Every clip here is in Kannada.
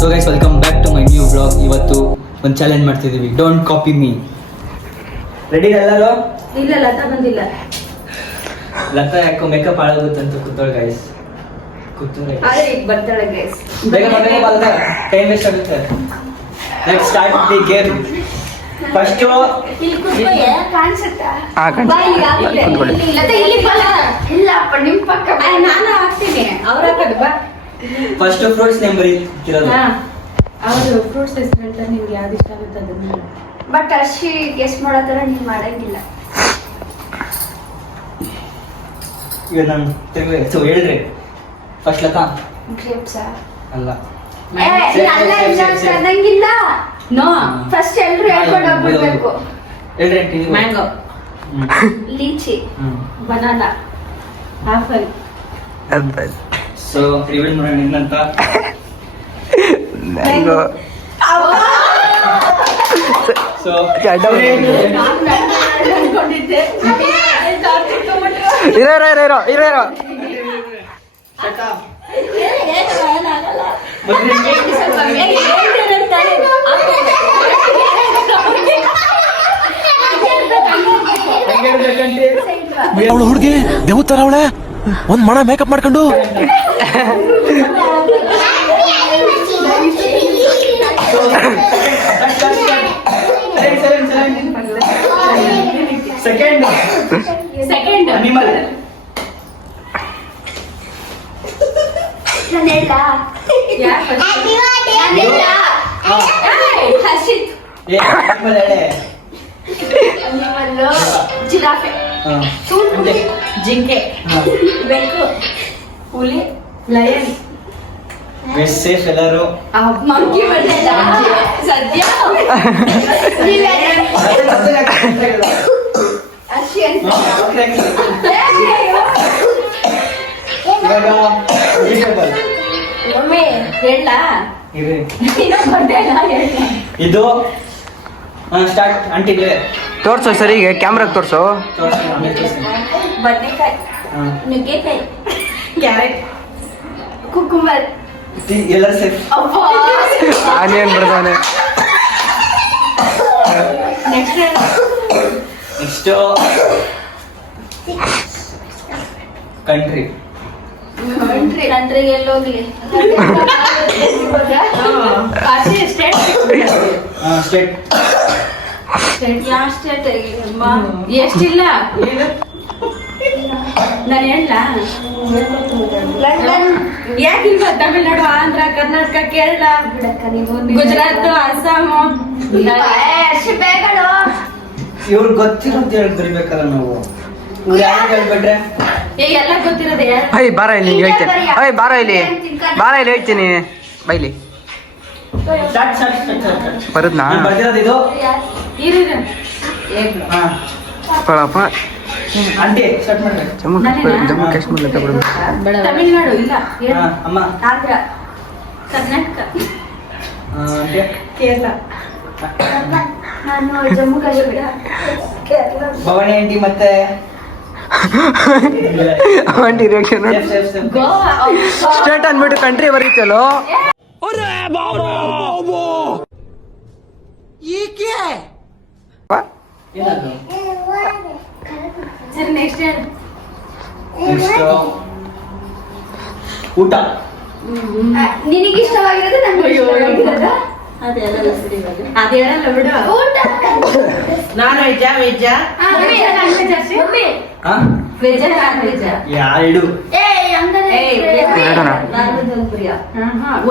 So guys welcome back to my new blog. ಇವತ್ತು ಒಂದು ಚಾಲೆಂಜ್ ಮಾಡ್ತಿದ್ದೀವಿ, ಡೋಂಟ್ ಕಾಪಿ ಮೀ. ರೆಡಿ ಎಲ್ಲರೂ? ಇಲ್ಲ, ಲತಾ ಬಂದಿಲ್ಲ. ಲತಾ ಯಾಕೋ ಮೇಕಪ್ ಹಾಳಾಗುತ್ತಂತ ಕೂತೋಳು ಗೈಸ್. ಕೂತೋಳು ಈಗ ಬರ್ತಾಳೆ ಗೈಸ್. ಬೇಗ ಬಂದಾಗ ಟೈಮ್ ವೇಸ್ಟ್ ಆಗುತ್ತೆ. Let's start the game. First ಇಲ್ಲಿ ಕೂತ್ಕೊಳ್ಳಿ, ಕಾಣಿಸುತ್ತಾ? ಇಲ್ಲಪ್ಪ ನಿಮ್ ಪಕ್ಕ ನಾನು ಹಾಕ್ತೀನಿ, ಅವ್ರ ಹಾಕೋದು ಬಾ. ಫಸ್ಟ್ ಫ್ರೂಟ್ಸ್ ನೇಮ್ ಬರೀತಿರೋದು. ಅವರು ಫ್ರೂಟ್ಸ್ ಹೆಸರು ಹೇಳ್ತಾರೆ, ನಿಮ್ಗೆ ಯಾವ್ದು ಇಷ್ಟ ಆಗುತ್ತೆ ಅದನ್ನ. ಬಟ್ ಅರ್ಶಿ ಗೆಸ್ಟ್ ಮಾಡೋ ತರ ನೀವ್ ಮಾಡಂಗಿಲ್ಲ. ಈಗ ನಾನು ಸೊ ಹೇಳ್ರಿ. ಫಸ್ಟ್ ಲತಾ. ಗ್ರೇಪ್ಸಾ? ಅಲ್ಲ. ಅನ್ನಂಗಿಲ್ಲ. ನೋ, ಫಸ್ಟ್ ಎಲ್ರು ಹೇಳ್ಕೊಂಡು ಹೋಗ್ಬಿಡ್ಬೇಕು. ಹೇಳ್ರಿ. Mango, lychee, banana, apple. So reveal ಮಾಡೋಣ ಏನಂತ. ಮ್ಯಾಂಗೋ. ಸೊ ಅನ್ಕೊಂಡಿದ್ದೆ. ಇರೋ ಅವಳು ಹುಡುಗಿ ದೇವತರ ಅವಳೆ ಒಂದ್ ಮಣ ಮೇಕಪ್ ಮಾಡ್ಕೊಂಡು ಸೆಕೆಂಡ್ ಅನಿಮಲ್. ಹರ್ಷಿತ್. ಜಿರಾಫೆ, ಜಿಂಕೆ, ಬೆಕ್ಕು, ಹುಲಿ, ಲಯನ್, ಸೇಫ್ ಎಲ್ಲರೂ. ಮಂಕಿ ಬರ್ಲಿಲ್ಲ ಸದ್ಯ. ಅರ್ಶಿ ಅಂತ ಇವಾಗ vegetable. ಒಮ್ಮೆ ಹೇಳ ಇರಿ. ಹೇಳ. ಇದು ಸ್ಟಾರ್ಟ್ ಅಂಟಿಗೆ ತೋರ್ಸು ಸರಿಗೆ, ಕ್ಯಾಮ್ರಾಗ ತೋರ್ಸು. ಬದನೆಕಾಯಿ, ನುಗ್ಗೆಕಾಯಿ, ಕ್ಯಾರೆಟ್, ಕುಕುಂಬರ್. ಎಲ್ಲರೂ ಸೇಫ್. ಆನಿಯನ್ ಬರ್ತಾನೆ. Next next country. ಕಂಟ್ರಿಗೆ ಎಲ್ಲೋಗ್ಲಿ. State state. ಯಾವ ಸ್ಟೇಟ್? ಎಷ್ಟಿಲ್ಲ ನಾನು ಹೇಳ. ಲಂಡನ್. ಯಾಕಿಲ್ವ? ತಮಿಳ್ನಾಡು, ಆಂಧ್ರ, ಕರ್ನಾಟಕ, ಕೇರಳ, ಗುಜರಾತ್, ಅಸ್ಸಾಮು. ಅರ್ಶಿ ಬೇಗಳು. ಇವ್ರು ಗೊತ್ತಿರೋದು ಹೇಳಿ ಬರಿಬೇಕಲ್ಲ ನಾವು. ಇವ್ರು ಯಾರು ಹೇಳ್ಬಿಟ್ರೆ ಎಲ್ಲ ಗೊತ್ತಿರೋದೇ. ಅಯ್ಯ ಬಾರ ಇಲ್ಲಿ ಹೇಳ್ತೀನಿ. ಅಯ್ಯ ಬಾರ ಇಲ್ಲಿ ಹೇಳ್ತೀನಿ. ಬೈಲಿ ಬರುದ್ನಾ? ಬರ್ದಿರೋದು ಇದು. ಇರು. ಹಾ ಪಳಪ್ಪ ಅಂಟಿ ಸ್ಟಾರ್ಟ್ ಮಾಡ್ರಿ. ಜಮ್ಮು ಕಾಶ್ಮೀರ ತಮಿಳ್ನಾಡು ಇಲ್ಲ, ಹಾ ಅಮ್ಮ. ಆಂಧ್ರ, ಕರ್ನಾಟಕ, ಅಂಟಿ ಕೇರಳ. ನಾನು ಜಮ್ಮು ಕಾಶ್ಮೀರ, ಕೇರಳ. ಭವಾನಿ ಆಂಟಿ ಮತ್ತೆ ಡಿರೆಕ್ಷನ್ ಗೋವಾ. ಸ್ಟೇಟ್ ಅಂದ್ಬಿಟ್ಟು ಕಂಟ್ರಿ ಬರೀತಲ್ಲೋ. ಏನದು? ಸರಿ ನೆಕ್ಸ್ಟ್ ಹೇಳು. ನೆಕ್ಸ್ಟ್ ಊಟ. ನಿನಗಿಷ್ಟವಾಗಿರೋದು ನಮ್ಗೆ ಇಷ್ಟವಾಗಿರೋದು. ಅದು ಹೇಳಲ್ಲ ಬಿಡು. ಊಟ. ನಾನ್ ವೆಜ್ಜಾ ವೆಜ್ಜಾ? ಹಾ ವೆಜ್ಜಾ ನಾನ್ ವೆಜ್ಜಾ? ಎರಡು. ಹಂಗಾರೆ ಎರಡನಾ?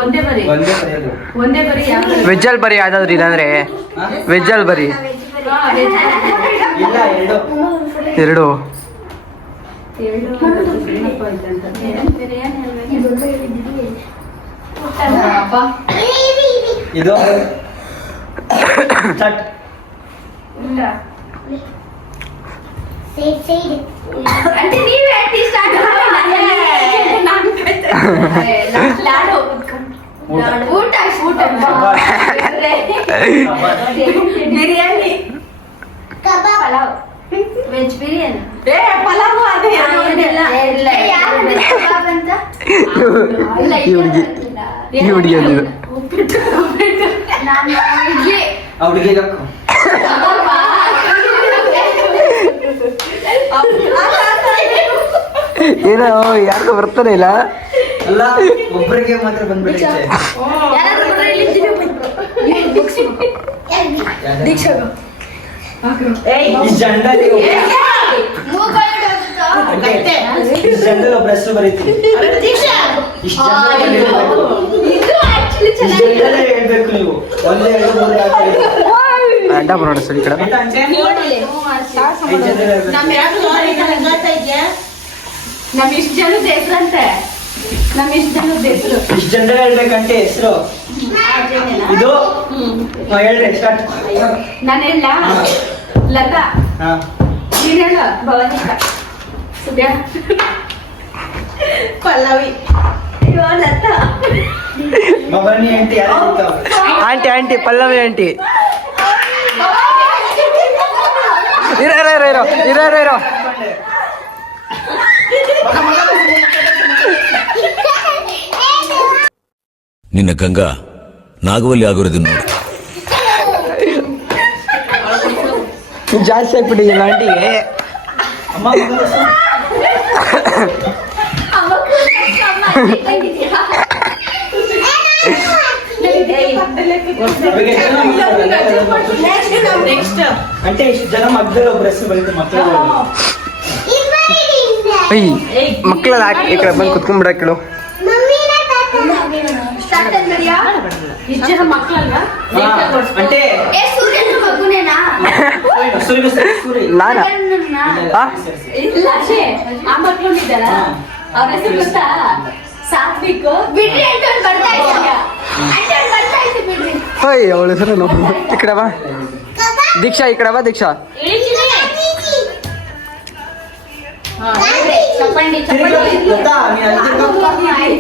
ಒಂದೇ ಬರಿ, ಒಂದೇ ಕರೆಯೋದು. ಒಂದೇ ಬರಿ. ವೆಜ್ಜಲ್ಲಿ ಬರೀ ಯಾವ್ದಾದ್ರು ಇಲ್ಲಾಂದ್ರೆ ವೆಜ್ಜಲ್ಲಿ ಬರೀ ಇಲ್ಲ ಎರಡು. ಇದು ಸ್ಟಾರ್ಟ್. అంటే ನೀವೇ ಆಂಟಿ ಸ್ಟಾರ್ಟ್ ಲಾಡು. ಊಟ ಊಟ ಬಿರಿಯಾನಿ, ಕಬಾಬ್, ಪಲಾವ್, ವೆಜ್ ಬಿರಿಯಾನಿ. ಪಲಾವು ಅದೇ ಈ ಹುಡುಗಿ ಉಪ್ಪಿಟ್ಟು ನಾನು ಇಡ್ಲಿ. ಆ ಹುಡುಗಿಗೆ ಹಾಕು. ಏನೋ ಯಾರಿಗೂ ಬರ್ತಾನೆ ಇಲ್ಲ. ಅಲ್ಲ ಒಬ್ಬರಿಗೆ ಮಾತ್ರ ಬಂದ್ಬಿಡುತ್ತೆ. ಯಾರಾದ್ರೂ ಬಂದ್ರೆ ಇಲ್ಲಿ ಇದ್ದೀವಿ ಒಬ್ರು. ದೀಕ್ಷಾಗ ಈ ಜಂಡಲ್ಲಿ ಮೂಗಲ್ಲಿ ಹೋಗುತ್ತಾ? ಈ ಜಂಡಲ್ಲಿ ಒಬ್ಬರ ಹೆಸರು ಬರೀತೀನಿ. ಇಷ್ಟು ಜಂಡಲ್ಲಿ ಹೇಳ್ಬೇಕು. ಇದು actually ಇಷ್ಟು ಚೆನ್ನಾಗಿದೆ. ಜಂಡಲ್ಲೇ ಹೇಳ್ಬೇಕು ನೀವು. ಒಂದೇ ಎರಡು ಮೂರು ಯಾಕೆ ಹೇಳ್ಬೇಕು? ಅಡ್ಡ ಬರೋಣ ಸರ್ ಈ ಕಡೆ. ಆಯ್ತಾ ಅಂಚೆ? ನೋಡಿಲ್ಲಿ. ಐದು ಜಂಡಲ್ಲಿ ಹೇಳ್ಬೇಕು. ನಮ್ ಇಷ್ಟ ಜನದ ಹೆಸರಂತೆ. ನಮ್ ಇಷ್ಟ ಜನದ ಹೆಸರು. ಇಷ್ಟು ಜಂಡಲ್ಲಿ ಹೇಳ್ಬೇಕಂತೆ ಹೆಸರು. ಇದು ಹೇಳ್ರಿ ಸ್ಟಾರ್ಟ್. ನಾನು ಹೇಳ ಲತಾ. ಹಾ ನೀನ್ ಹೇಳ ಭವನಿಕಾ. ಸುಬ್ಯಾ. ಪಲ್ಲವಿ. ಅಯ್ಯೋ, ಲತಾ. ಮಗನಿ ಆಂಟಿ ಯಾರು ಗೊತ್ತಾವ? Aunty Pallavi aunty. ಇರೋ ನಿನ್ನ ಗಂಗಾ ನಾಗವಲ್ಲಿ ಆಗೋರದು ನೋಡು. ಜಾಸ್ತಿ ಆಗ್ಬಿಟ್ಟಿಲ್ಲ ಆಂಟಿಗೆ. ಅಮ್ಮ ಮಗನ ಹೆಸರು? ಇವಾಗ ಎಷ್ಟು ಜನ ಮಕ್ಕಳು? అంటే ಇಷ್ಟು ಜನ ಮಕ್ಕಳು ಒಬ್ಬರ ಹೆಸರು ಬರೀತಾರೆ ಮಕ್ಕಳು. ಮಕ್ಕಳೆಲ್ಲ ಈ ಕಡೆ ಬಂದು ಕುತ್ಕೊಂಡ್ಬಿಡಕ್ಕೆ ಕೇಳು. Start ಅಂದ್ಬಿಡ್ಯಾ? ಇಷ್ಟ ಜನ ಮಕ್ಕಳಲ್ವಾ? అంటే ಏ, ಸೂರ್ಯನ ಮಗುನೇನಾ? ನಾನಾ? ಮಗನನ್ನ? ಆ? ಇಲ್ಲ ಅಷ್ಟೇ. ಆ ಮಕ್ಕಳು ಇದ್ದಾರ ಅವ್ರ ಹೆಸರು ಗೊತ್ತಾ? ಸಾತ್ವಿಕ್. ಬಿಡ್ರಿ ಅಂತ ಒಂದ್ ಬರ್ತಾ ಇದ್ದ. ಅಂತ ಒಂದ್ ಬರ್ತಾ ಇತ್ತು ಬಿಡ್ರಿ. ಓಯ್ ಅವಳ ಹೆಸರು ಈ ಕಡೆ ಬಾ. ದೀಕ್ಷಾ ಈ ಕಡೆ ಬಾ. ದೀಕ್ಷಾ ಚಪ್ಪಂಡಿ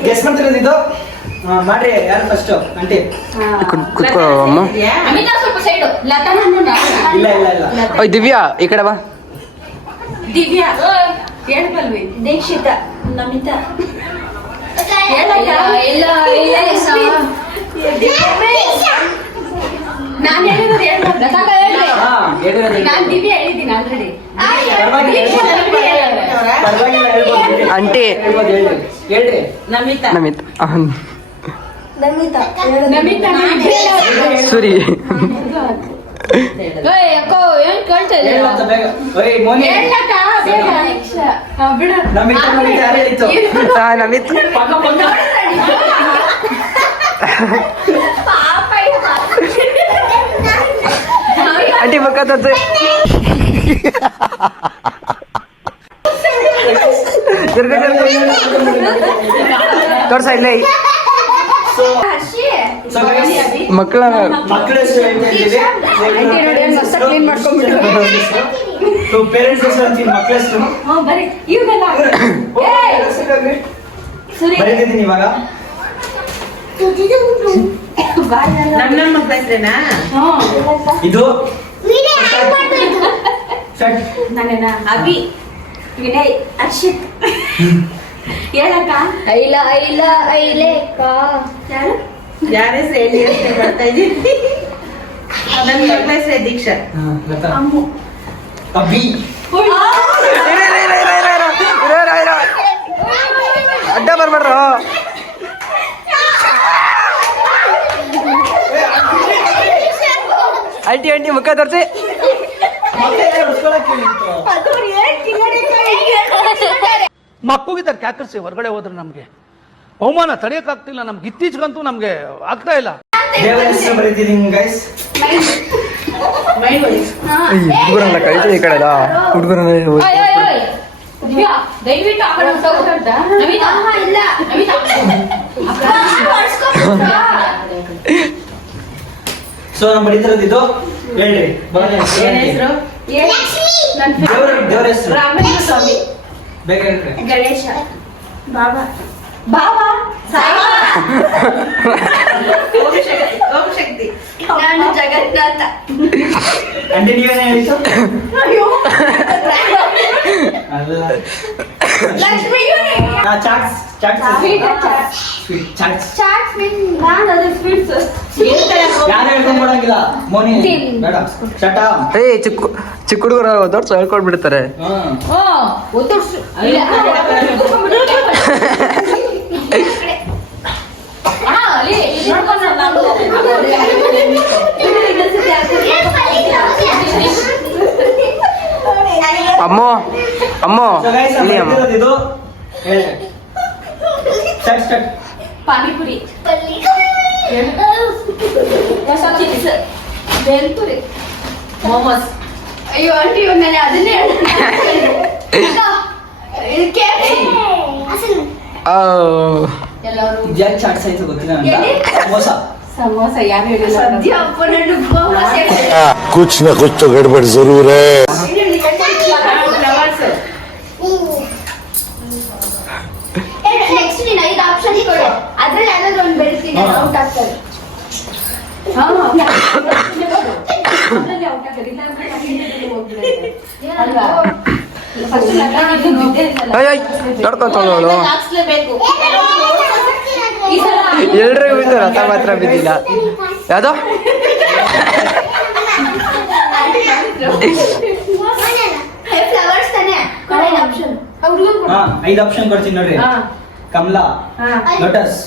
ಗೆಸ್ ಮಾಡ್ತಿರೋದು ಮಾಡ್ರಿ. ಯಾರು ಫಸ್ಟ್ ಆಂಟಿ? ಕುತ್ಕೋ ಅಮ್ಮ. ಅಮಿತಾ ಸ್ವಲ್ಪ ಸೈಡು. ಲತಾ ನನ್ನ ಇಲ್ಲ ಇಲ್ಲ ಇಲ್ಲ ಓಯ್ ದಿವ್ಯಾ ಈ ಕಡೆ ಬಾ. ದಿವ್ಯಾ. ಹೇಳ್ಬಲ್ವಿ. ದೀಕ್ಷಿತ. ನಮಿತಾ. ಹೇಳಕ್ಕ? ಇಲ್ಲ ನಾನು ಹೇಳಿರೋದು ಹೇಳ್ಬೋದು. ಹಾ ಹೇಳಿರೋದು ನಾನ್ ದಿವ್ಯಾ ಹೇಳಿದ್ದೀನಿ ಆಲ್ರೆಡಿ. ಪರವಾಗಿಲ್ಲ ಹೇಳ್ಬೋದು ಬಿಡಿ. ಆಂಟಿ ಹೇಳ್ಬೋದು ಹೇಳ್ರಿ. ನಮಿತಾ. ನಮಿತ್ ನಮಿತಾ. ನಮಿತಾ ಸೂರಿ. ಅಕ್ಕೋ ಏನ್ ಕೇಳ್ತಾ ಇಲ್ಲ. ಹೇಳು ಅಂತ ಬೇಗ. ಓಯ್ ಮೋನಿ ಹೇಳಕ್ಕ ಬೇಗ. ಬಿಡು. ನಮಿತಾ ಯಾರು ಹೇಳಿತ್ತು? ನಮಿತ್ ಪಕ್ಕ ಪಕ್ಕ. ಪಾಪ ಇವ. ಆಂಟಿ ಮುಖ ತೋರ್ಸಿ. ತೋರ್ಸ ಇಲ್ಲ ಹರ್ಷಿ. So guys, ಮಕ್ಕಳ ಮಕ್ಕಳ ಹೆಸರು ಹೇಳ್ತಾ ಇದ್ದೀವಿ. So parents ಹೆಸರು ಅಂತೀನಿ, ಮಕ್ಕಳ ಹೆಸರು ಹ್ಮ್, ಬರೀ ಇವ್ನೆಲ್ಲ ಬರೀತಿದ್ದೀನಿ ಇವಾಗ. ನಮ್ಮ ಮಕ್ಕಳ ಹೆಸರೇನಾ? ಇದು ಸಟ್. ನಾನೇನಾ? ಅಭಿ, ವಿನಯ್, ಅರ್ಷಿತ್. ಹೇಳಕ್ಕ? ಐಲೆ ಕಾ. ಯಾರು? ಯಾರ ಹೆಸರು ಹೇಳಿ ಅಂತ ಬರ್ತಾ ಇದ್ದೀನಿ. ನನ್ನ ಮಕ್ಕಳ ಹೆಸರು ದೀಕ್ಷಾ. ಲತಾ. ಅಮ್ಮು. ಅಭಿ. ಅಡ್ಡ ಬರ್ಬೇಡ್ರ. ಆಂಟಿ ಮುಖ ತೋರ್ಸಿ. ಮಕ್ಕಳಿದ್ದಾರೆ ಕ್ಯಾಕರ್ಸಿ ಹೊರಗಡೆ ಹೋದ್ರೆ ನಮಗೆ ಅವಮಾನ ತಡೆಯೋಕ್ಕಾಗ್ತಿಲ್ಲ. ನಮ್ಗೆ ಇತ್ತೀಚೆಗಂತೂ ನಮ್ಗೆ ಆಗ್ತಾ ಇಲ್ಲ. ದೇವರ ಹೆಸರು ಬರೀತಿದ್ದೀನಿ ಗೈಸ್. ಹುಡುಗರನ್ನ ಕಳಿಸಿ ಈ ಕಡೆ ಹುಡುಗರನ್ನ ದಿವ್ಯಾ, ದಯವಿಟ್ಟು ಆ ಕಡೆ ಹೋಗ್ತಾ ನಮಿತಾ. ಇಲ್ಲ. ನಮಿತಾ. ಸೊ ನಾನು ಬರೀತಿರೋದು ಇದು. ಹೇಳ್ರಿ ಏನ್ ಹೆಸರು? ದೇವರ ಹೆಸರು ರಾಘವೇಂದ್ರ ಸ್ವಾಮಿ. ಬೇಕಾದ್ರೆ ಗಣೇಶ. ಬಾಬಾ. ಬಾಬಾ. ಓಂ ಶಕ್ತಿ. ನಾನು ಜಗನ್ನಾಥ. ಅಂದ್ರೆ ನೀವೇನು ಹೇಳಿದ್ದು? ಅಲ್ಲ ಲಕ್ಷ್ಮಿ ಚಾಟ್ಸ್ ಚಾಟ್ಸ್ ಸ್ವೀಟ್ ಚಾಟ್ಸ್ ಚಾಟ್ಸ್ ನಾನು ಅದು ಸ್ವೀಟ್ಸ್ ಯಾರು ಹೇಳ್ಕೊಂಡ್ ಕೊಡಂಗಿಲ್ಲ ಮೋನಿ ಬೇಡ ಚಟ ಚಿಕ್ಕ ಹುಡುಗರು ದೊಡ್ಡ ಹೇಳ್ಕೊಡ್ಬಿಡ್ತಾರೆ. ಓ ಒತ್ತುಡ್ಸು ಅಲ್ಲಿ ಅಮ್ಮೋ ಅಮ್ಮೋ So guys, ಇಲ್ಲಿ ಅಮ್ಮ. ಇದು start start panipuri chips bhelpuri momos. ಅಯ್ಯೋ ಆಂಟಿ ಇವಾಗ ನಾನು ಅದನ್ನೇ ಆ, ಎಲ್ಲರೂ ಇದ್ಯಾಕೆ ಚಾಟ್ಸ್ ಆಯ್ತು ಗೊತ್ತಿಲ್ಲ ಎಲ್ಲಿ? ಸಮೋಸ ಸಮೋಸ ಯಾರು ಹೇಳಿಲ್ಲ ಸದ್ಯ ಅಪ್ಪ ನನ್ನ ಗೋವಾ कुछ न कुछ तो गड़बड़ जरूर है. ನೆಕ್ಸ್ಟ್ ನೀನು 5 ಆಪ್ಷನ್ ಕೊಡು ಅದ್ರಲ್ಲಿ ಯಾವ್ದಾದ್ರು ಒಂದು ಬೆಳಿತೀನಿ ಔಟ್ ಆಗ್ತಾರೆ ಅಯ್ಯ್ ಅಯ್ಯ್, ತಡ್ಕೊತಾಳು ಅವಳು. ಹಾಕ್ಸ್ಲೇಬೇಕು. ಎಲ್ರಿಗೂ ಬಿದ್ದು ರಥ ಮಾತ್ರ ಬಿದ್ದಿಲ್ಲ. ಯಾವ್ದು ಫ್ಲವರ್ಸ್ ತಾನೆ ಕೊಡಿ ಆಪ್ಷನ್ ಅವ್ರಿಗೂ ಕೊಡು ಹಾ 5 ಆಪ್ಷನ್ ಕೊಡ್ತೀನಿ ನೋಡ್ರಿ. ಕಮಲಾ, ಲೋಟಸ್,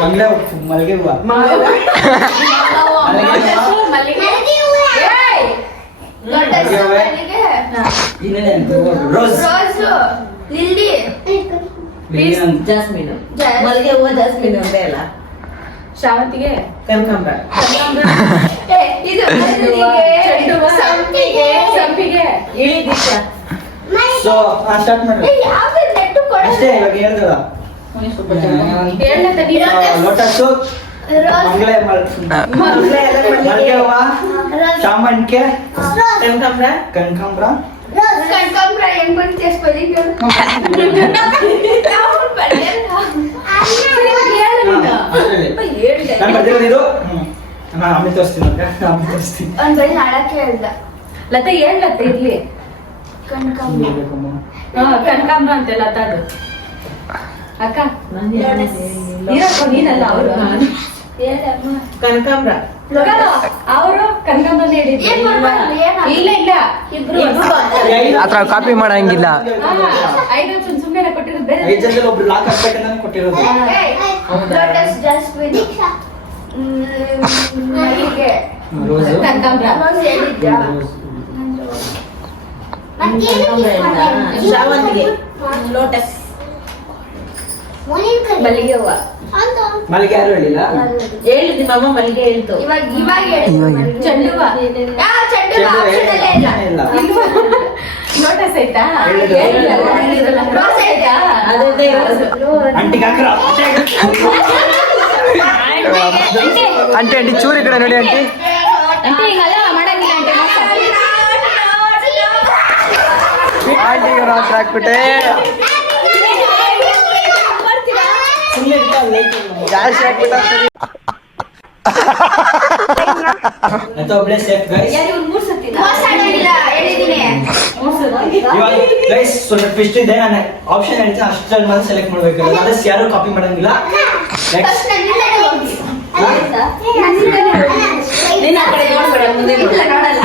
ಮಂಗಳ, ಮಲ್ಲಿಗೆ ಹೂವ. ಇನ್ನೇನೆ ರೋಸ್, ರೋಸ್ ಲಿಲ್ಲಿ ಜಾಸ್ಮಿನ್ ಮಲ್ಲಿಗೆ ಹೂವು ಜಾಸ್ಮಿನ್ ಒಂದೇ ಅಲ್ಲ. ಶಾವಂತಿಗೆ ಕನಕಾಂಬರ ಇದು ಸಂಪಿಗೆ ಸಂಪಿಗೆ ಇಳಿ ದೀಪ ಸೊ ಸ್ಟಾರ್ಟ್ ಮಾಡ್ರಿ ಯಾವ್ದು ನೆಟ್ಟು ಕೊಡು ಅಷ್ಟೇ ಇವಾಗ ಹೇಳಿದ್ರಲ್ಲ ಹೇಳತ್ತ ನೀನು ಲೋಟಸ್, ರೋಸ್ ಮಂಗಳ, ಮಲ್ಲಿಗೆ ಹೂವ, ಚಾಮಂತಿಗೆ, ಕನಕಾಂಬರ. ರೋಸ್ ಕನಕಾಂಬರ ಹೆಂಗ್ ಬಂತು ಸ್ಪೆಲ್ಲಿಂಗ್ ನಾನು ಬರ್ದಿರೋದು ಇದು. ನಾನು ಆಮೇಲೆ ತೋರಿಸ್ತೀನಿ ಆಮೇಲೆ ತೋರಿಸ್ತೀನಿ. ಒಂದ್ ಬರೀ ನಾಳಕ್ಕೆ ಹೇಳ್ದ ಲತಾ ಹೇಳತ್ತ ಇರ್ಲಿ. ಕನಕಾಂಬರ ಕನಕಾಂಬರ ಅಂತೆ ಲತಾದು ಅಕ್ಕ ಇರಪ್ಪ ನೀನಲ್ಲ ಅವರು ಕನಕಾಂಬರ ಅವರು ಕನಕಾಂಬರ ಏನ್ ಬರ್ಬಾರ್ದು, ಏನ್ ಆಗ್ತದೆ? ಇಲ್ಲ ಇಲ್ಲ ಇಬ್ರು ಆತರ ಕಾಪಿ ಮಾಡಂಗಿಲ್ಲ. 5 ಸುಮ್ಮನೆ ಕೊಟ್ಟಿರೋದು ಬೇರೆ 5 ಜನದಲ್ಲಿ ಒಬ್ರು ಲಾಕ್ ಹಾಕ್ಬೇಕಂತ ಕೊಟ್ಟಿರೋದು. ಲೋಟಸ್ ಜಾಸ್ಮಿನ್ ಮಲ್ಲಿಗೆ ರೋಸು, ಕನಕಾಂಬರ ರೋಸ್ ಹೇಳಿದ್ಯಾ ಶಾವಂತಿಗೆ ಲೋಟಸ್ ಮಲ್ಲಿಗೆ ಹೂವ ಮಲ್ಲಿಗೆ ಯಾರು ಹೇಳಿಲ್ಲ. ಹೇಳಿದ್ದಿ ಮಾಮ ಮಲ್ಲಿಗೆ ಹೇಳ್ತು ಇವಾಗ ಹೇಳಿ ಚೆಂಡು ಹೂವ ಚೆಂಡು ಆಪ್ಷನ್ ಅಲ್ಲೇ ಇಲ್ಲ ಇಲ್ಲ. ಲೋಟಸ್ ಆಯ್ತಾ ಹೇಳಿದ್ದು. ಹೇಳಿದ್ರಲ್ಲ. ರೋಸ್ ಆಯ್ತಾ ಅದೇ ಅಂಟಿಗೆ ಹಾಕ್ರ. ಆಂಟಿ ಆಂಟಿ ಚೂರಿ ಕಡೆ ನೋಡಿ ಆಂಟಿ. అంటే ಹಿಂಗಲ್ಲ ಮಾಡಂಗಿಲ್ಲ అంటే ಆಂಟಿಗೆ ರಾತ್ರಿ ಹಾಕ್ಬಿಟ್ಟೆ ಜಾಸ್ತಿ ಹಾಕ್ಬಿಟ್ಟ. ಅಂತ ಒಬ್ಳೆ ಸೇಫ್ ಗೈಸ್. ಮೋಸ ಮಾಡಿಲ್ಲ ಹೇಳಿದೀನಿ ಇವಾಗ ಗೈಸ್ ಸ್ವಲ್ಪ ಟ್ವಿಸ್ಟ್ ಇದೆ. ನಾನು ಆಪ್ಷನ್ ಹೇಳ್ತೀನಿ ಅಷ್ಟರಲ್ಲಿ ಮಾತ್ರ ಸೆಲೆಕ್ಟ್ ಮಾಡ್ಬೇಕು. ಅದಕ್ಕೆ ಯಾರು ಕಾಪಿ ಮಾಡಂಗಿಲ್ಲ. ನೆಕ್ಸ್ಟ್ ಫಸ್ಟ್ ನನ್ನಿಂದಲೇ ಹೋಗಿ ನೀನ್ ಆ ಕಡೆ ನೋಡ್ಬೇಡ ಮುಂದೆ ಇಲ್ಲ ನೋಡಲ್ಲ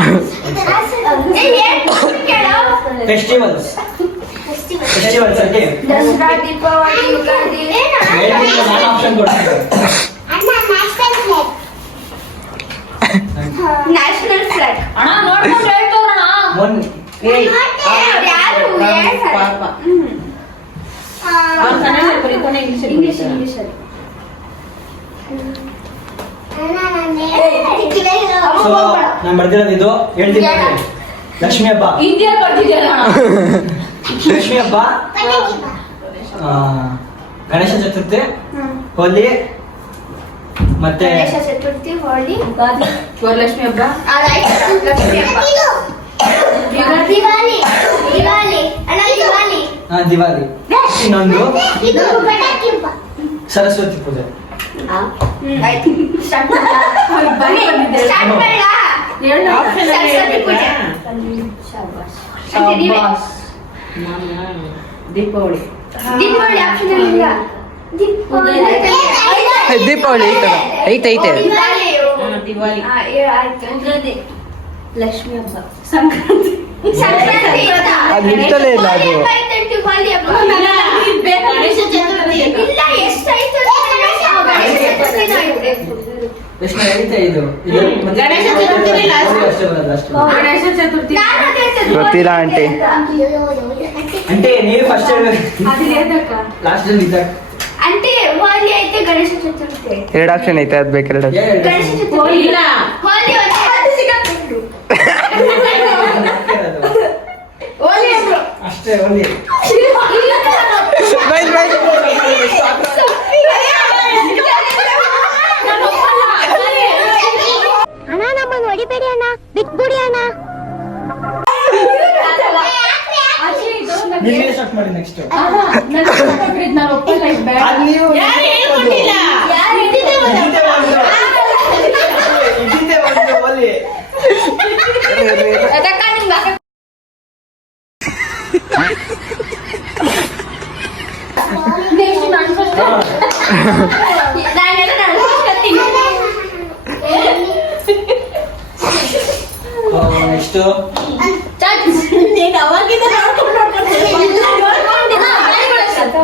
ಫೆಸ್ಟಿವಲ್ಸ್ ಫೆಸ್ಟಿವಲ್ಸ್ ಅಲ್ಲಿ ದಸರಾ ದೀಪಾವಳಿ ಯುಗಾದಿ ಹೇಳ್ತೀನಿ ನಾನು ಆಪ್ಷನ್ ಕೊಡ್ತೀನಿ. ನ್ಯಾಷನಲ್ ಫ್ಲಾಗ್ ಅಣ್ಣ ನೋಡ್ಕೊಂಡು ಹೇಳ್ತವ್ರಣ ಮೊನ್ನೆ ಯಾರು ಪಾಪ ಅವ್ರ ಕನ್ನಡ ಬರೀತಾನೆ ಇಂಗ್ಲಿಷ್ ಇಂಗ್ಲಿಷ್ ಅಲ್ಲಿ ಸೊ ನಾನು ಬರ್ದಿರೋದು ಇದು ಹೇಳ್ತೀನಿ ನೋಡಿ. ಲಕ್ಷ್ಮಿ ಹಬ್ಬ, ಹಿಂದಿಯಲ್ಲಿ ಬರ್ತಿದ್ಯಲ್ಲ ಲಕ್ಷ್ಮಿ ಹಬ್ಬ, ಗಣೇಶ ಚತುರ್ಥಿ, ಹೋಲಿ, ಮತ್ತೆ ಗಣೇಶ ಚತುರ್ಥಿ ಹೋಳಿ ವರಲಕ್ಷ್ಮಿ ಹಬ್ಬ ಅದಾಯ್ತು ಲಕ್ಷ್ಮಿ ಹಬ್ಬ ದಿವಾಲಿ ದಿವಾಲಿ ಅಣ್ಣ ದಿವಾಲಿ ದಿವಾಲಿ, ಇನ್ನೊಂದು ಇದು ಪಟಾಕಿ ಹಬ್ಬ ಸರಸ್ವತಿ ಪೂಜೆ. ಆಯ್ತು ಸ್ಟಾರ್ಟ್ ಮಾಡ ಸರಸ್ವತಿ ಪೂಜೆ ಶಾಬಾಸ್ ದೀಪಾವಳಿ ದೀಪಾವಳಿ ಆಪ್ಷನ್ ಇಲ್ಲ. ದೀಪಾವಳಿ ದೀಪಾವಳಿ ಐತೆ ದಿವಾಲಿ ಆಯ್ತು. ಲಕ್ಷ್ಮಿ ಹಬ್ಬ ಸಂಕ್ರಾಂತಿ ಸಂಕ್ರಾಂತಿ ಇತ್ತಾ? ಅದು ಇರ್ತಲೇ ಇಲ್ಲ ಅದು. ಆಯ್ತು, ದಿವಾಲಿ ಹಬ್ಬ. ಗಣೇಶ ಚತುರ್ಥಿ ಇಲ್ಲ, ಎಷ್ಟಾಯ್ತು ಅಂದ್ರೆ ಗಣೇಶ ಚತುರ್ಥಿನೂ ಆಯ್ತು. ಎಷ್ಟು ಐತೆ ಇದು ಮತ್ತೆ ಗಣೇಶ ಚತುರ್ಥಿನೇ last. ಅಷ್ಟೇ ಬರೋದು, ಅಷ್ಟೇ. ಗಣೇಶ ಚತುರ್ಥಿ ನಾನು ಅದೇ ಹೇಳ್ತಿದ್ದೆ, ಗೊತ್ತಿಲ್ಲ ಆಂಟಿ. అంటే ನೀವು ಫಸ್ಟ್ ಅದು ಏನಕ್ಕ ಲಾಸ್ಟ್ ಅಲ್ಲಿ ಇದ್ದ ಆಂಟಿ ಹೋಲಿ ಐತೆ, ಗಣೇಶ ಚತುರ್ಥಿ ಐತೆ. 2 ಆಪ್ಷನ್ ಐತೆ ಅದ್ ಬೇಕಾದ್ರೆ ಗಣೇಶ ಚತುರ್ಥಿ ಇಲ್ಲ ಹೋಲಿ ಒಂದೇ ಅದು ಸಿಕ್ಕಾಕ್ಬಿಟ್ರು. ಹೋಲಿ ಅಂದ್ರು. ಅಷ್ಟೇ only. ಅಣ್ಣ ನಮ್ಮನ್ನು ಹೊಡಿಬೇಡಿ ಅಣ್ಣ, ಬಿಟ್ಬಿಡಿ ಅಣ್ಣ. ನೀವೇ ಸ್ಟಾರ್ಟ್ ಮಾಡಿ ನೆಕ್ಸ್ಟ್ ನಾನು ಒಪ್ಪಲ್ಲ ಇದು ಬೇಡ. ಅದು ನೀವು ಯಾರು ಹೇಳ್ಕೊಟ್ಟಿಲ್ಲ? ಯಾರು ಹಿಡಿದೇ ಇದ್ದಿದ್ದೇ ಒಂದು ಒಲಿ ಅದಕ್ಕ ನಿಮ್ಗೆ ನೆಕ್ಸ್ಟ್ ನಾನು first. ನಾನೆಲ್ಲ ನಡ್ಸ್ಕೊತೀನಿ. ನೆಕ್ಸ್ಟ್ ನೀನು ಅವಾಗಿಂದ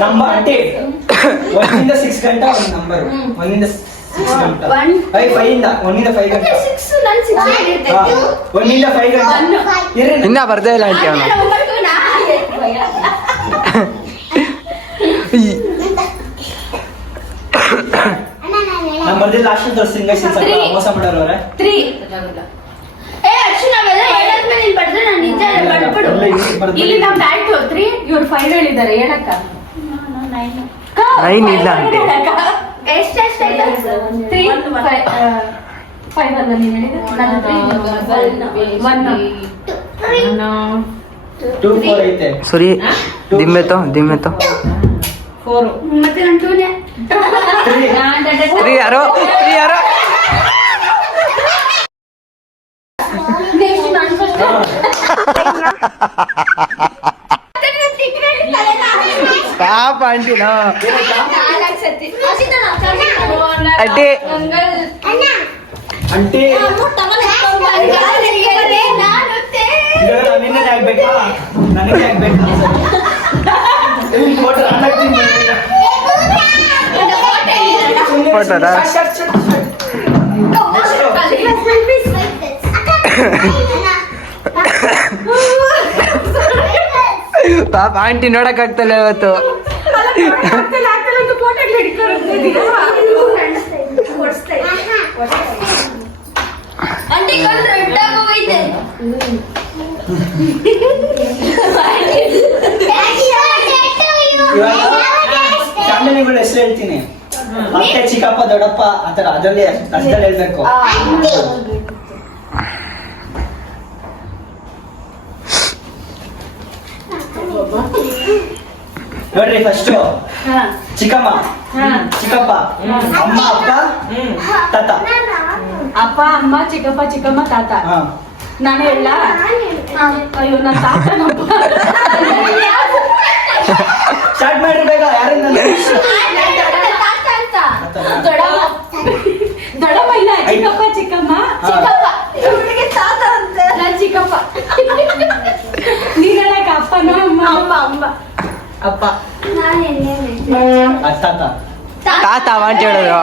ನಂಬರ್ అంటే 1 ಇಂದ 6 ಗಂಟೆ ಒಂದು ನಂಬರ್ 1 ಇಂದ 6 ಗಂಟೆ 5 ಇಂದ 1 ಇಂದ 5 ಗಂಟೆ 6 ನಾನು 6 ಹೇಳಿದ್ದೆ. 1 ಇಂದ 5 ಗಂಟೆ ಇರ್ರಿ ಇನ್ನ ಬರ್ದೇ ಇಲ್ಲ ಆಂಟಿ ಅವನು. ನಾನು ಬರ್ದಿಲ್ಲ ಲಾಸ್ಟ್ ತೋರಿಸ್ತೀನಿ ಗೈಸ್ ಸ್ವಲ್ಪ ಮೋಸ ಮಾಡೋರು ಅವರೇ 3 ಏ ಅರ್ಶಿನ ಅವೆಲ್ಲ ಹೇಳಾದ್ಮೇಲೆ ನೀನ್ ಬಡ್ದ್ರೆ ನಾನು ನಿಜ ಹೇಳ್ಬಿಡು. ಇಲ್ಲಿ ನಮ್ದು ಆಯ್ತು 3 ಇವ್ರು 5 ಹೇಳಿದ್ದಾರೆ ಹೇಳಕ್ಕ 9 ಇಲ್ಲ ಆಂಟಿ. ಎಷ್ಟಾಯ್ತು? 3 5 ಅಲ್ಲ ನೀನು ಹೇಳಿದ್ದು ನಾನು 2 4 ಐತೆ ಸರಿ ದಿಮ್ಮೆತೋ 4 ಮತ್ತೆ ನಾನು 2ನೇ. 3 ಯಾರೋ ನೆಕ್ಸ್ಟ್ ನಾನು ಫಸ್ಟ್ ಪಾಪ ಆಂಟಿನ ನಾಲ್ಕು ಸತಿ. ಅರ್ಶಿನ ಆಂಟಿ ಅಂಟಿ ನಿನ್ನೆ ಆಗ್ಬೇಕಾ ನನಗೆ ಆಗ್ಬೇಕಾ ಫೋಟೋ ಫೋಟೋದಾ? ಪಾಪ ಆಂಟಿ ನೋಡಕ್ ಆಗ್ತಲ್ಲ ಇವತ್ತು. ಫ್ಯಾಮಿಲಿಗಳ ಹೆಸರು ಹೇಳ್ತೀನಿ ಮತ್ತೆ ಚಿಕ್ಕಪ್ಪ ದೊಡ್ಡಪ್ಪ ಆತರ ಅದರಲ್ಲಿ ಅಷ್ಟಲ್ಲಿ ಹೇಳ್ಬೇಕು ನೋಡ್ರಿ ಫಸ್ಟ್ ಚಿಕ್ಕಮ್ಮ ಚಿಕ್ಕಪ್ಪ ಅಮ್ಮ ಅಪ್ಪ ತಾತ ಅಪ್ಪ ಅಮ್ಮ ಚಿಕ್ಕಮ್ಮ ತಾತ ಹಾ ನಾನು ಹೇಳ ಅಯ್ಯೋ ನನ್ನ ತಾತನಪ್ಪ ಸ್ಟಾರ್ಟ್ ಮಾಡ್ರಿ ಬೇಗ ಯಾರಿಂದ ದೊಡ್ಡಮ್ಮ ಇಲ್ಲ ಚಿಕ್ಕಮ್ಮ ನಾನ್ ಚಿಕ್ಕಪ್ಪ ನೀನ್ ಹೇಳಕ್ಕ ಅಪ್ಪನ ಅಮ್ಮ ಅಪ್ಪ ತಾತ ತಾತ ಆಂಟಿ ಹೇಳಿದ್ರು.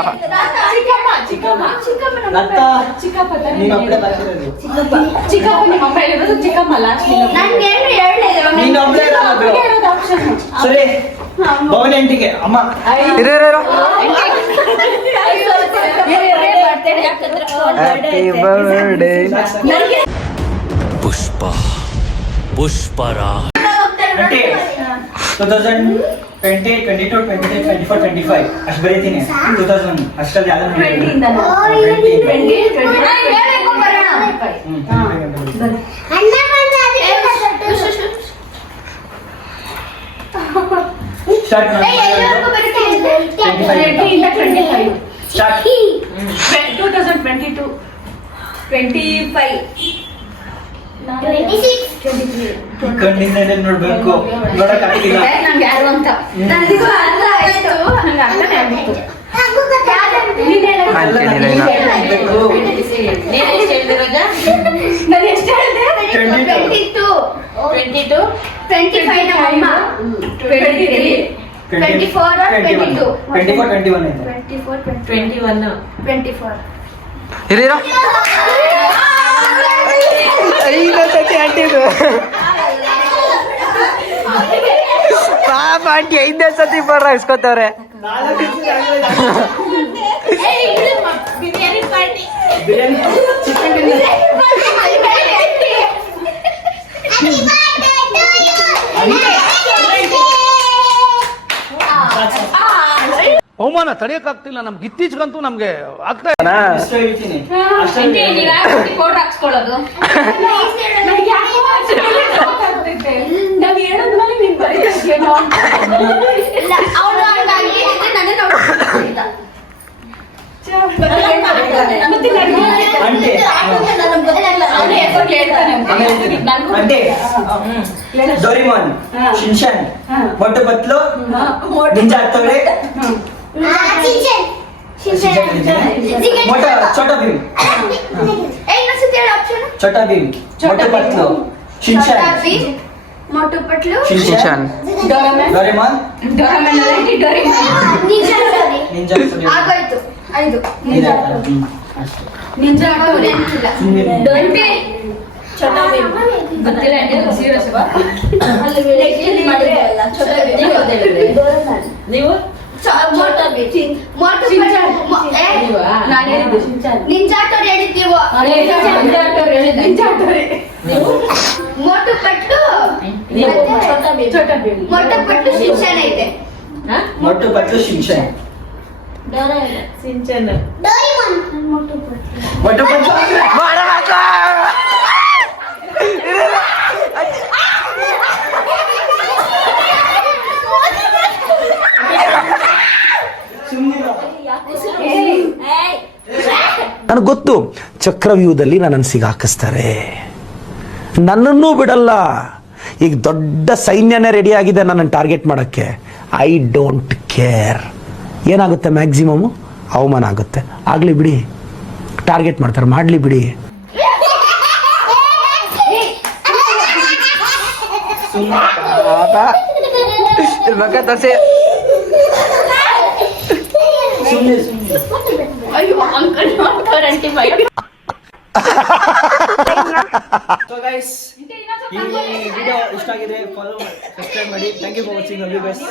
ಅತ್ತ ಚಿಕ್ಕಪ್ಪ ನೀನ್ ಒಬ್ಳೆ ಬರ್ತಿರೋದು ಚಿಕ್ಕಪ್ಪ ನಿಮ್ಮ ಅಪ್ಪ ಹೇಳಿರೋದು ಚಿಕ್ಕಮ್ಮ ಲಾಸ್ಟ್ ನೀನ್ ಒಬ್ಳೆ ಇರೋದು ಆಪ್ಷನ್ ಸರಿ ಭವನ ಎಂಟಿಗೆ ಅಮ್ಮ ಇರು ಹ್ಯಾಪಿ ಬರ್ಡೇ. पुष्पराज అంటే 2020 22 23 24 25 ಅಷ್ಟು ಬರೀತೀನಿ 2000 ಅಷ್ಟಲ್ಲಿ ಯಾವ್ದು 20 ಇಂದ 20 ಸ್ಟಾರ್ಟ್ ಮಾಡಿ 20 ಇಂದ 25 ಸ್ಟಾರ್ಟ್ 2022 25 ಕಣ್ಣಿಂದ ನೋಡ್ಬೇಕು, ನೋಡಕ್ ಆಗ್ತಿಲ್ಲ. ನಂಗೆ ಯಾರು ಅಂತ ನನಗೂ ಅರ್ಥ ಆಯ್ತು, ನಂಗೆ ಅರ್ಥನೇ ಆಗ್ಬಿಟ್ಟು. ನೀನ್ ಹೇಳು. ಆಯ್ತು, ಏನಿಲ್ಲ, ಇಲ್ಲ. ನೀನ್ ಎಷ್ಟು ಹೇಳ್ದೆ ರೋಜಾ? ನಾನು ಎಷ್ಟು ಹೇಳ್ದೆ? 22 22 25 ನಮ್ಮ ಅಮ್ಮ 23 24 or 22 24 21 ಐತೆ. 24 21 24 ಇರೋ ಪಾಪ ಆಂಟಿ 5 ಸತಿ ಬರ್ರ ಇಸ್ಕೊತವ್ರೆ. ಬಿರಿಯಾನಿ ಪಾರ್ಟಿ. ಬಿರಿಯಾನಿ ಚಿಕನ್ ಅವಮಾನ ತಡೆಯಕ್ಕಾಗ್ತಿಲ್ಲ ನಮ್ಗೆ, ಇತ್ತೀಚೆಗಂತೂ ನಮ್ಗೆ ಆಗ್ತಾ ಇಲ್ಲ. ಇಷ್ಟ ಹೇಳ್ತೀನಿ ಆಂಟಿ, ಅಷ್ಟೊಂದು ನೀವ್ ಯಾಕೆ ಪೌಡರ್ ಹಾಕ್ಸ್ಕೊಳ್ಳೋದು? ನನಗೆ ಯಾಕೋ ಗೊತ್ತಾಗ್ತೈತೆ. ನಾವ್ ಹೇಳೋದ್ಮೇಲೆ ನೀನ್ ಬರೀತೀಯೇನೋ ಅಂತ. ಇಲ್ಲ ಅವನು ಹಂಗಾಗಿ ನನ್ನ ನೋಡ್ತಿದ್ದ ಮತ್ತೆ ನನಗೆ ಆಂಟಿ ಅವ್ನು effort ಹೇಳ್ತಾನೆ ಅಂತ. ನನಗೂ ಆಂಟಿ ಡೋರಿಮಾನ್, ಶಿನ್ಶಾನ್, ಮೊಟ್ಟು ಪತ್ಲು, ನಿಂಜಾ ಹತ್ತೋಳೆ, ಮೊಟ್ಟ ಚೋಟಾ ಭೀಮ್, ಚೋಟಾ ಭೀಮ್, ಮೊಟ್ಟು ಪತ್ಲು, ಶಿನ್ಶಾನ್, ಮೊಟ್ಟು ಪಟ್ಲು ಶಿನ್ಶಾನ್. ಡೋರಿಮಾನ್, ಡೋರಾಮೆನ್ ಅಲ್ಲ, ಆಂಟಿ ಡೋರೇಮಾನ್. ನಿಂಜಾ ಆಗೋಯ್ತು 5 ನಿಂಜಾ ನಿಂಜಾ ಹತ್ತೋರೆ. ನೆನಪಿಲ್ಲ ಆಂಟಿ ಚೋಟಾ ಭೀಮ್ ಗೊತ್ತಿಲ್ಲ ಆಂಟಿ, ಸೀರಿಯಸ್ ಬಾ. ನೀವು ನಾನು ಹೇಳಿದ್ದು ಶಿಂಚಾನ್. ನಿಂಜಾಟೋರ್ ಹೇಳಿದ್ದೀವೋ ನಿಂಜಾ ಹತ್ತೋರೆ ಹೇಳಿದ್ದು. ನಿಂಜಾ ಹತ್ತೋರೆ. ಮೊಟ್ಟು ಪಟ್ಲು ನೀವು ಮತ್ತೆ ಚೋಟಾ ಭೀಮ್. ಮೊಟ್ಟು ಪಟ್ಲು ಶಿಕ್ಷಣ ಐತೆ ಹಾ? ಮೊಟ್ಟು ಪತ್ಲು, ಶಿನ್ಶಾನ್, ಸಿಂಚನ್. ಮೊಟ್ಟು ಪತ್ಲು ನನಗೆ ಗೊತ್ತು ಚಕ್ರವ್ಯೂಹದಲ್ಲಿ ನನ್ನನ್ನು ಸಿಗಾಕಿಸ್ತಾರೆ, ನನ್ನನ್ನೂ ಬಿಡಲ್ಲ. ಈಗ ದೊಡ್ಡ ಸೈನ್ಯನೇ ರೆಡಿ ಆಗಿದೆ ನನ್ನನ್ನು ಟಾರ್ಗೆಟ್ ಮಾಡೋಕ್ಕೆ. I don't care. ಏನಾಗುತ್ತೆ ಮ್ಯಾಕ್ಸಿಮಮ್ ಅವಮಾನ ಆಗುತ್ತೆ, ಆಗಲಿ ಬಿಡಿ. ಟಾರ್ಗೆಟ್ ಮಾಡ್ತಾರೆ, ಮಾಡಲಿ ಬಿಡಿ. ಮಕ್ಕ ತೋರ್ಸಿ. ಅಯ್ಯೋ ಅಂಕಲ್ ನೋಡ್ತಾರೆ ಆಂಟಿ ಭಯ So guys, ಈ ವಿಡಿಯೋ ಇಷ್ಟ ಆಗಿದ್ರೆ ಫಾಲೋ ಸಬ್ಸ್ಕ್ರೈಬ್ ಮಾಡಿ. Thank you for watching. Love you guys.